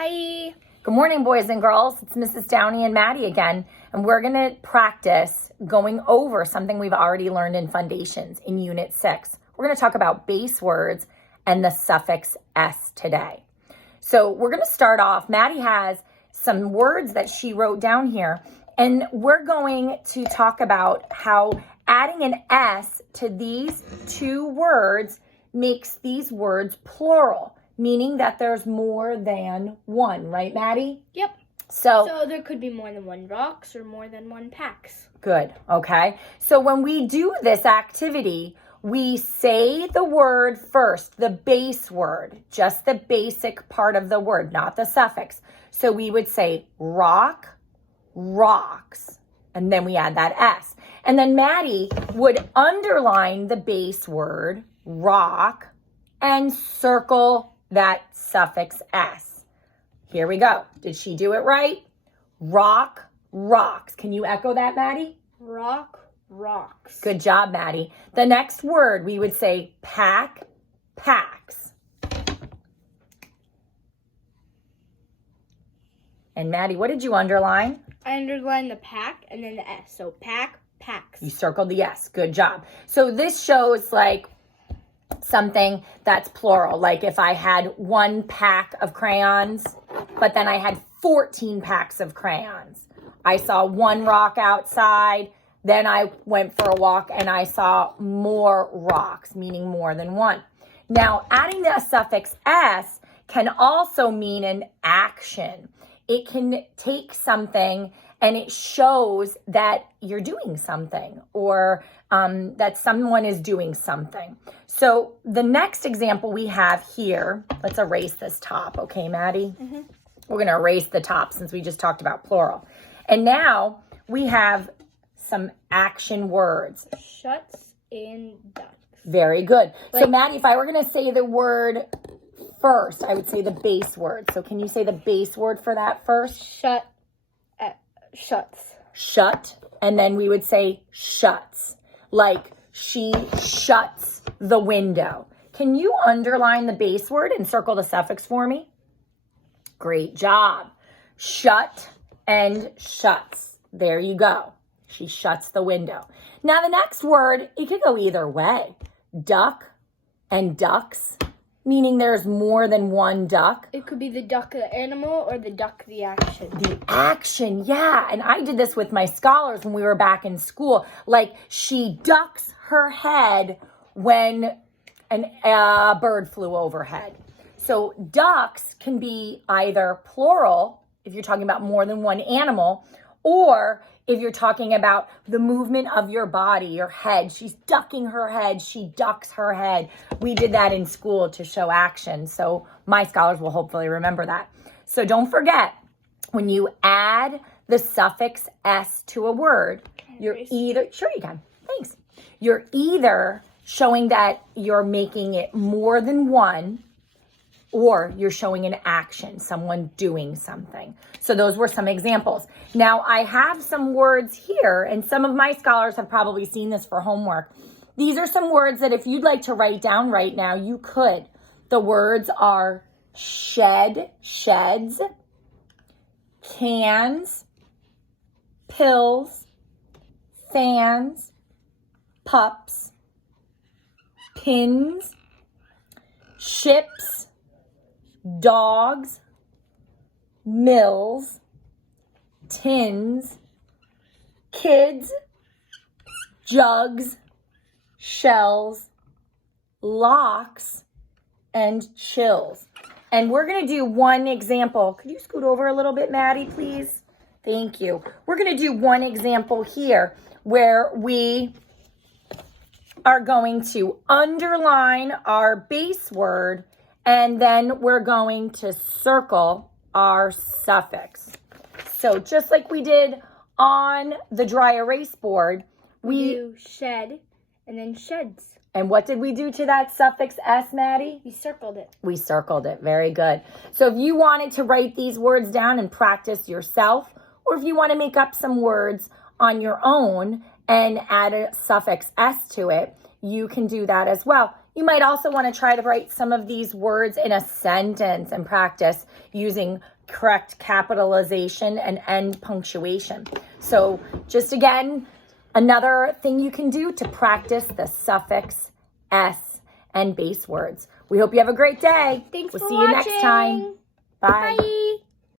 Hi. Good morning, boys and girls. It's Mrs. Downey and Maddie again, and we're going to practice going over something we've already learned in Foundations in Unit 6. We're going to talk about base words and the suffix S today. So we're going to start off. Maddie has some words that she wrote down here, and we're going to talk about how adding an S to these two words makes these words plural, meaning that there's more than one, right, Maddie? Yep. So there could be more than one rocks or more than one packs. Good, okay. So when we do this activity, we say the word first, the base word, just the basic part of the word, not the suffix. So we would say rock, rocks, and then we add that S. And then Maddie would underline the base word, rock, and circle that suffix S. Here we go. Did she do it right? Rock, rocks. Can you echo that, Maddie? Rock, rocks. Good job, Maddie. The next word, we would say pack, packs. And Maddie, what did you underline? I underlined the pack and then the S. So pack, packs. You circled the S. Good job. So this shows like something that's plural. Like if I had one pack of crayons, but then I had 14 packs of crayons. I saw one rock outside, then I went for a walk and I saw more rocks, meaning more than one. Now, adding the suffix S can also mean an action. It can take something and it shows that you're doing something or that someone is doing something. So the next example we have here, let's erase this top, okay, Maddie? Mm-hmm. We're going to erase the top since we just talked about plural. And now we have some action words. Shuts and ducks. Very good. So Maddie, if I were going to say the word first, I would say the base word. So can you say the base word for that first? Shuts. Shut. And then we would say shuts. Like she shuts the window. Can you underline the base word and circle the suffix for me? Great job. Shut and shuts. There you go. She shuts the window. Now the next word, it could go either way. Duck and ducks, meaning there's more than one duck. It could be the duck the animal or the duck the action. The action, yeah. And I did this with my scholars when we were back in school. Like she ducks her head when a bird flew overhead. So ducks can be either plural, if you're talking about more than one animal, or if you're talking about the movement of your body, your head. She's ducking her head. She ducks her head. We did that in school to show action. So my scholars will hopefully remember that. So don't forget, when you add the suffix S to a word, you're either, sure you can, thanks. You're either showing that you're making it more than one, or you're showing an action, someone doing something. So those were some examples. Now I have some words here, and some of my scholars have probably seen this for homework. These are some words that if you'd like to write down right now, you could. The words are shed, sheds, cans, pills, fans, pups, pins, ships, dogs, mills, tins, kids, jugs, shells, locks, and chills. And we're going to do one example. Could you scoot over a little bit, Maddie, please? Thank you. We're going to do one example here where we are going to underline our base word, and then we're going to circle our suffix. So just like we did on the dry erase board, we do shed and then sheds. And what did we do to that suffix S, Maddie? We circled it. We circled it. Very good. So if you wanted to write these words down and practice yourself, or if you want to make up some words on your own and add a suffix S to it, you can do that as well. You might also want to try to write some of these words in a sentence and practice using correct capitalization and end punctuation. So just again, another thing you can do to practice the suffix S and base words. We hope you have a great day. Thanks we'll for see watching. you next time. Bye. Bye.